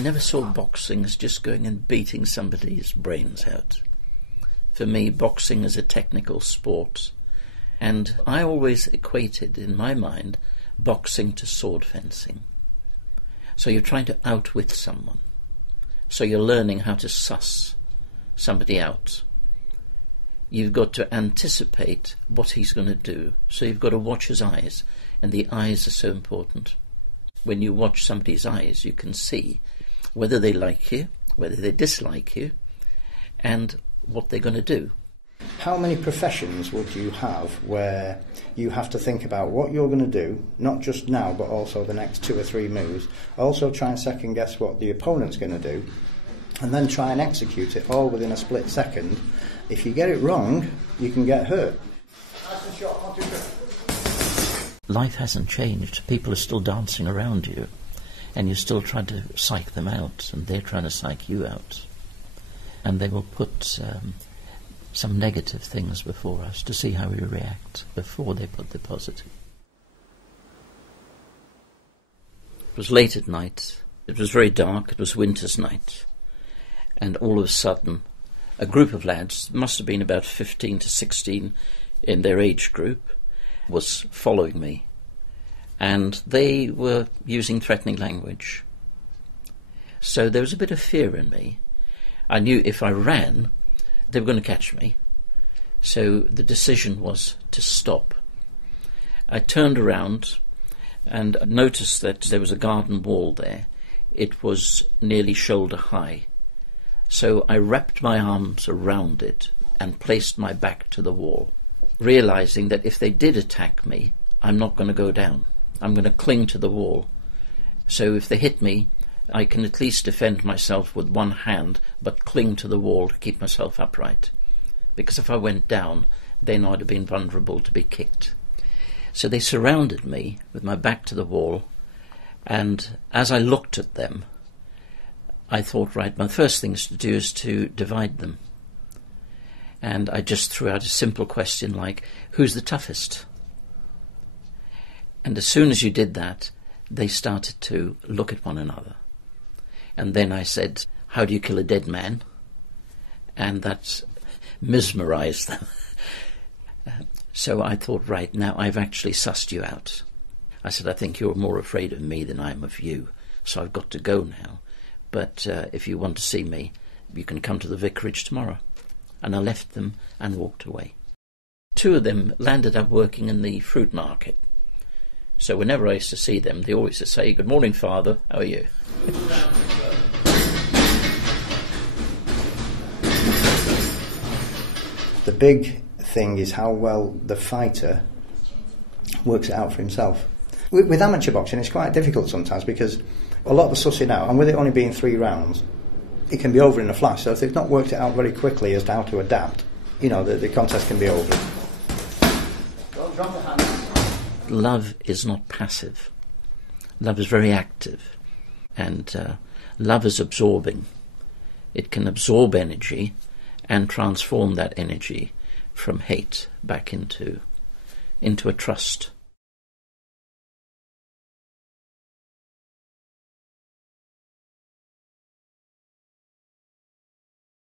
never saw boxing as just going and beating somebody's brains out. For me, boxing is a technical sport, and I always equated, in my mind, boxing to sword fencing. So you're trying to outwit someone. So you're learning how to suss somebody out. You've got to anticipate what he's going to do. So you've got to watch his eyes, and the eyes are so important. When you watch somebody's eyes, you can see whether they like you, whether they dislike you, and what they're going to do. How many professions would you have where you have to think about what you're going to do, not just now, but also the next 2 or 3 moves, also try and second guess what the opponent's going to do, and then try and execute it all within a split second? If you get it wrong, you can get hurt. Life hasn't changed. People are still dancing around you, and you're still trying to psych them out, and they're trying to psych you out. And they will put some negative things before us to see how we react before they put the positive. It was late at night. It was very dark. It was winter's night. And all of a sudden, a group of lads, must have been about 15 to 16 in their age group, was following me. And they were using threatening language. So there was a bit of fear in me. I knew if I ran, they were going to catch me. So the decision was to stop. I turned around and noticed that there was a garden wall there. It was nearly shoulder high. So I wrapped my arms around it and placed my back to the wall, realizing that if they did attack me, I'm not going to go down. I'm going to cling to the wall. So if they hit me, I can at least defend myself with one hand, but cling to the wall to keep myself upright. Because if I went down, then I'd have been vulnerable to be kicked. So they surrounded me with my back to the wall, and as I looked at them, I thought, right, my first thing to do is to divide them. And I just threw out a simple question like, who's the toughest? And as soon as you did that, they started to look at one another. And then I said, how do you kill a dead man? And that mesmerized them. So I thought, right, now I've actually sussed you out. I said, I think you're more afraid of me than I am of you. So I've got to go now. But if you want to see me, you can come to the vicarage tomorrow. And I left them and walked away. 2 of them landed up working in the fruit market. So whenever I used to see them, they always used to say, good morning, Father, how are you? The big thing is how well the fighter works it out for himself. With amateur boxing, it's quite difficult sometimes because a lot of the sussing out, and with it only being 3 rounds, it can be over in a flash. So if they've not worked it out very quickly as to how to adapt, the contest can be over. Don't drop the hand. Love is not passive. Love is very active. And love is absorbing. It can absorb energy and transform that energy from hate back into a trust.